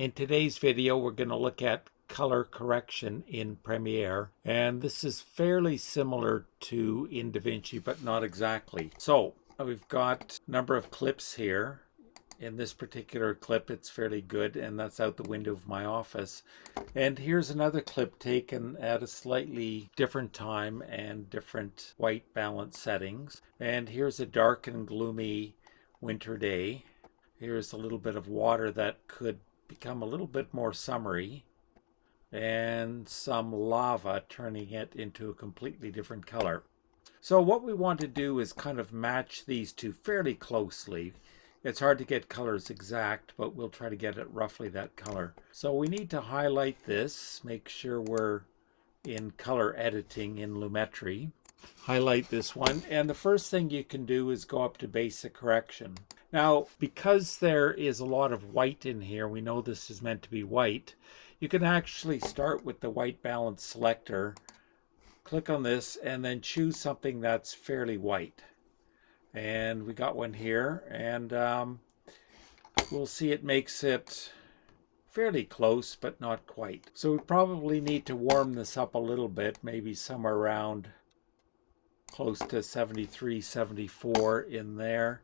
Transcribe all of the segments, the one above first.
In today's video, we're going to look at color correction in Premiere, and this is fairly similar to in DaVinci, but not exactly. So we've got a number of clips here. In this particular clip, it's fairly good, and that's out the window of my office. And here's another clip taken at a slightly different time and different white balance settings. And here's a dark and gloomy winter day. Here's a little bit of water that could become a little bit more summery, and some lava turning it into a completely different color. So what we want to do is kind of match these two fairly closely. It's hard to get colors exact, but we'll try to get it roughly that color. So we need to highlight this, make sure we're in color editing in Lumetri. Highlight this one, and the first thing you can do is go up to basic correction. Now, because there is a lot of white in here, we know this is meant to be white, you can actually start with the white balance selector, click on this, and then choose something that's fairly white. And we got one here, and we'll see it makes it fairly close, but not quite. So we probably need to warm this up a little bit, maybe somewhere around close to 73, 74 in there.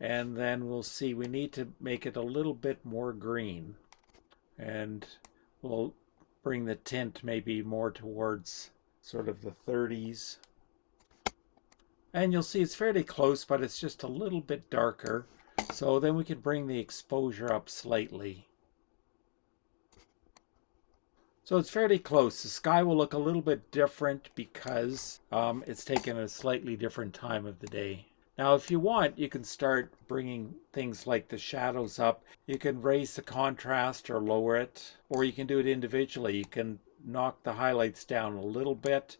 And then we'll see we need to make it a little bit more green, and we'll bring the tint maybe more towards sort of the 30s. And you'll see it's fairly close, but it's just a little bit darker. So then we can bring the exposure up slightly. So it's fairly close. The sky will look a little bit different because it's taken a slightly different time of the day. Now, if you want, you can start bringing things like the shadows up. You can raise the contrast or lower it, or you can do it individually. You can knock the highlights down a little bit,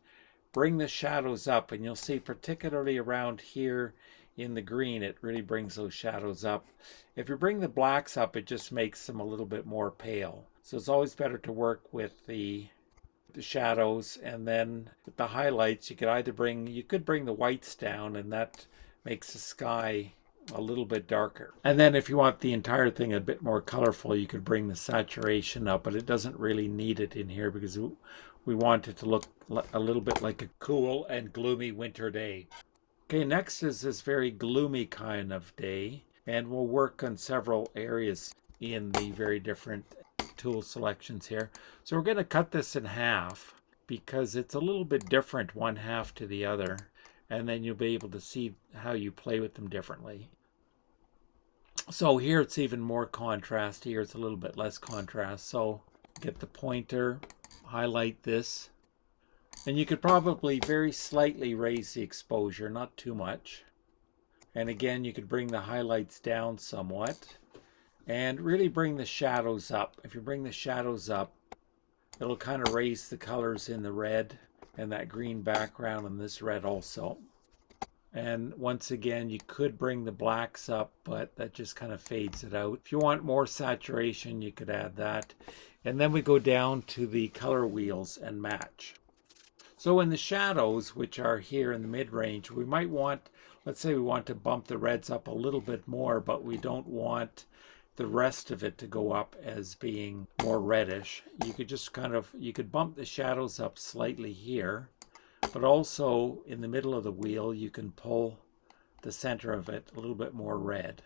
bring the shadows up, and you'll see particularly around here in the green, it really brings those shadows up. If you bring the blacks up, it just makes them a little bit more pale. So it's always better to work with the shadows, and then with the highlights, you could bring the whites down, and that makes the sky a little bit darker. And then if you want the entire thing a bit more colorful, you could bring the saturation up, but it doesn't really need it in here because we want it to look a little bit like a cool and gloomy winter day. Okay, next is this very gloomy kind of day, and we'll work on several areas in the very different tool selections here. So we're going to cut this in half because it's a little bit different one half to the other, and then you'll be able to see how you play with them differently. So here it's even more contrast. Here it's a little bit less contrast. So get the pointer, highlight this, and you could probably very slightly raise the exposure, not too much. And again, you could bring the highlights down somewhat and really bring the shadows up. If you bring the shadows up, it'll kind of raise the colors in the red and that green background and this red also. And once again, you could bring the blacks up, but that just kind of fades it out. If you want more saturation, you could add that. And then we go down to the color wheels and match. So in the shadows, which are here in the mid-range, we might want, let's say we want to bump the reds up a little bit more, but we don't want the rest of it to go up as being more reddish. You could just you could bump the shadows up slightly here, but also in the middle of the wheel, you can pull the center of it a little bit more red.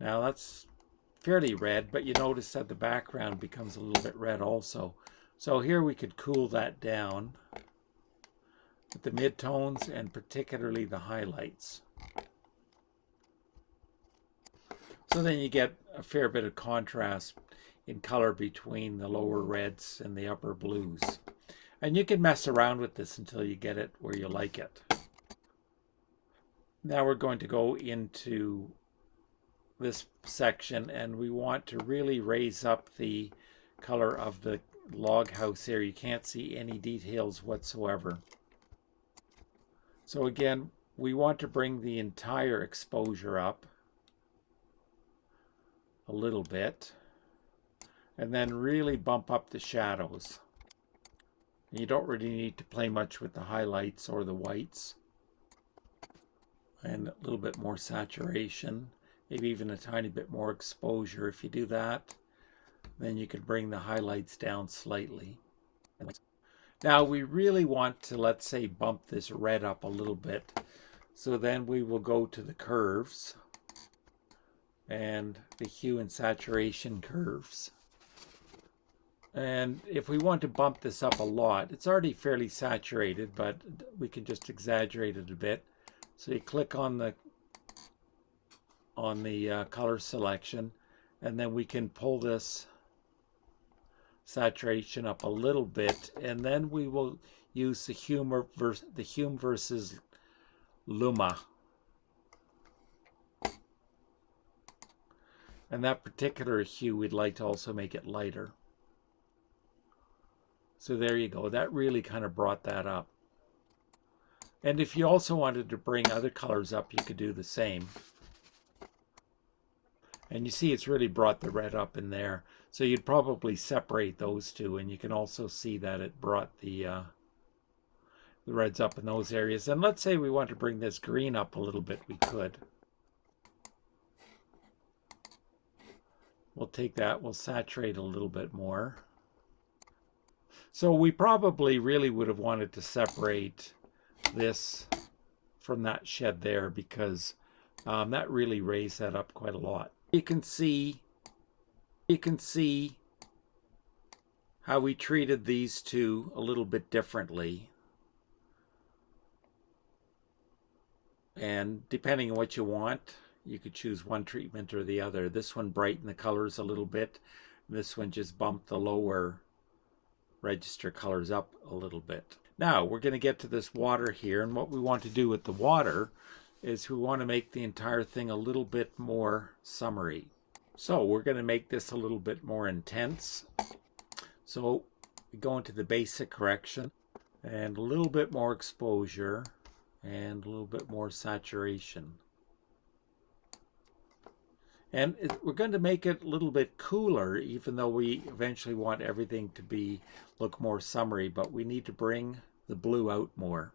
Now that's fairly red, but you notice that the background becomes a little bit red also. So here we could cool that down with the midtones and particularly the highlights. So then you get a fair bit of contrast in color between the lower reds and the upper blues. And you can mess around with this until you get it where you like it. Now we're going to go into this section, and we want to really raise up the color of the log house here. You can't see any details whatsoever. So again, we want to bring the entire exposure up a little bit, and then really bump up the shadows. You don't really need to play much with the highlights or the whites. and a little bit more saturation, maybe even a tiny bit more exposure. If you do that, Then you can bring the highlights down slightly. Now we really want to, let's say, bump this red up a little bit. So then we will go to the curves and the hue and saturation curves. And if we want to bump this up a lot, it's already fairly saturated, but we can just exaggerate it a bit. So you click on the color selection, and then we can pull this saturation up a little bit, and then we will use the Hue versus Luma. And that particular hue, we'd like to also make it lighter. So there you go. That really kind of brought that up. And if you also wanted to bring other colors up, you could do the same. And you see it's really brought the red up in there. So you'd probably separate those two, and you can also see that it brought the reds up in those areas. And let's say we want to bring this green up a little bit, we could. We'll take that, we'll saturate a little bit more. So we probably really would have wanted to separate this from that shed there, because that really raised that up quite a lot. You can see how we treated these two a little bit differently. And depending on what you want, you could choose one treatment or the other. This one brightened the colors a little bit. This one just bumped the lower register colors up a little bit. Now we're going to get to this water here, and what we want to do with the water is we want to make the entire thing a little bit more summery. So we're going to make this a little bit more intense. So we go into the basic correction and a little bit more exposure and a little bit more saturation. And we're going to make it a little bit cooler, even though we eventually want everything to look more summery, but we need to bring the blue out more.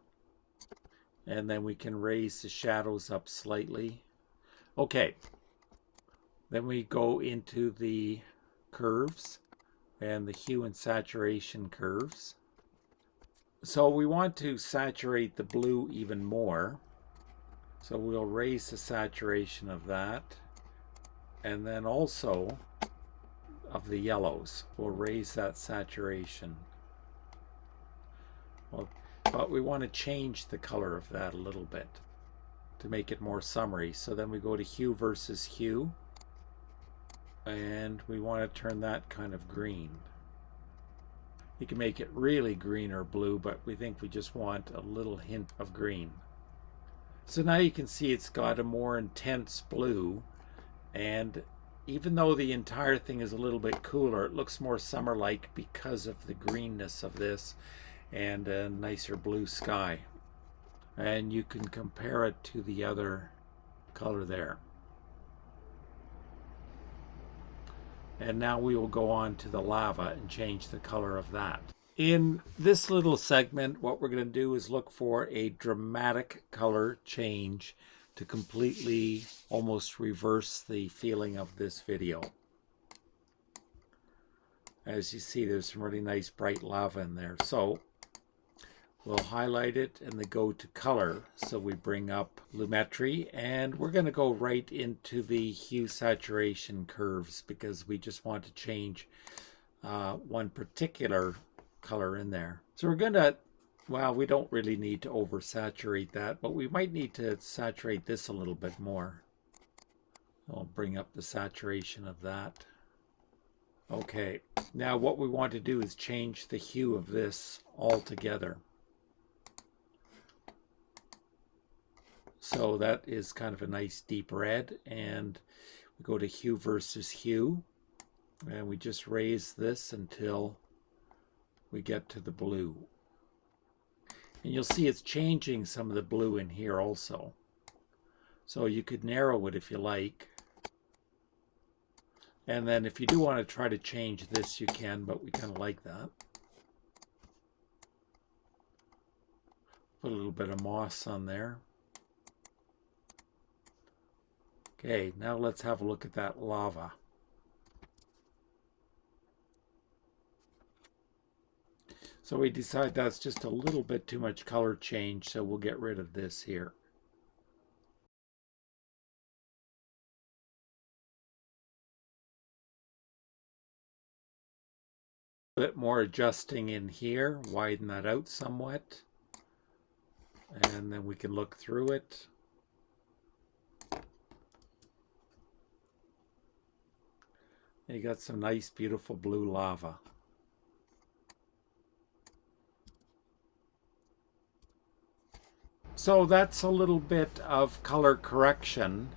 And then we can raise the shadows up slightly. Okay. Then we go into the curves and the hue and saturation curves. So we want to saturate the blue even more. So we'll raise the saturation of that. And then also of the yellows, we'll raise that saturation. Well, but we want to change the color of that a little bit to make it more summery. So then we go to hue versus hue, and we want to turn that kind of green. You can make it really green or blue, but we think we just want a little hint of green. So now you can see it's got a more intense blue, and even though the entire thing is a little bit cooler, it looks more summer-like because of the greenness of this and a nicer blue sky. And you can compare it to the other color there. And now we will go on to the lava and change the color of that. In this little segment, what we're going to do is look for a dramatic color change to completely almost reverse the feeling of this video. As you see, there's some really nice bright lava in there. So we'll highlight it and then go to color. So we bring up lumetri, and we're going to go right into the hue saturation curves because we just want to change one particular color in there. So we're going to, well, we don't really need to oversaturate that, but we might need to saturate this a little bit more. I'll bring up the saturation of that. Okay, now what we want to do is change the hue of this altogether. So that is kind of a nice deep red, and we go to hue versus hue, and we just raise this until we get to the blue. And you'll see it's changing some of the blue in here also. So you could narrow it if you like. And then if you do want to try to change this, you can, but we kind of like that. Put a little bit of moss on there. Okay, now let's have a look at that lava. So we decide that's just a little bit too much color change, so we'll get rid of this here. A bit more adjusting in here, widen that out somewhat, and then we can look through it. You got some nice, beautiful blue lava. So that's a little bit of color correction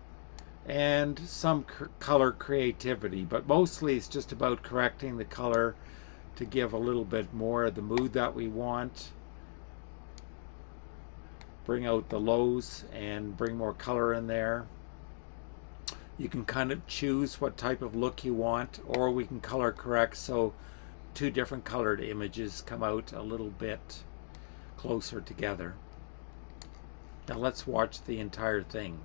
and some color creativity, but mostly it's just about correcting the color to give a little bit more of the mood that we want. Bring out the lows and bring more color in there. You can kind of choose what type of look you want, or we can color correct so two different colored images come out a little bit closer together. Now let's watch the entire thing.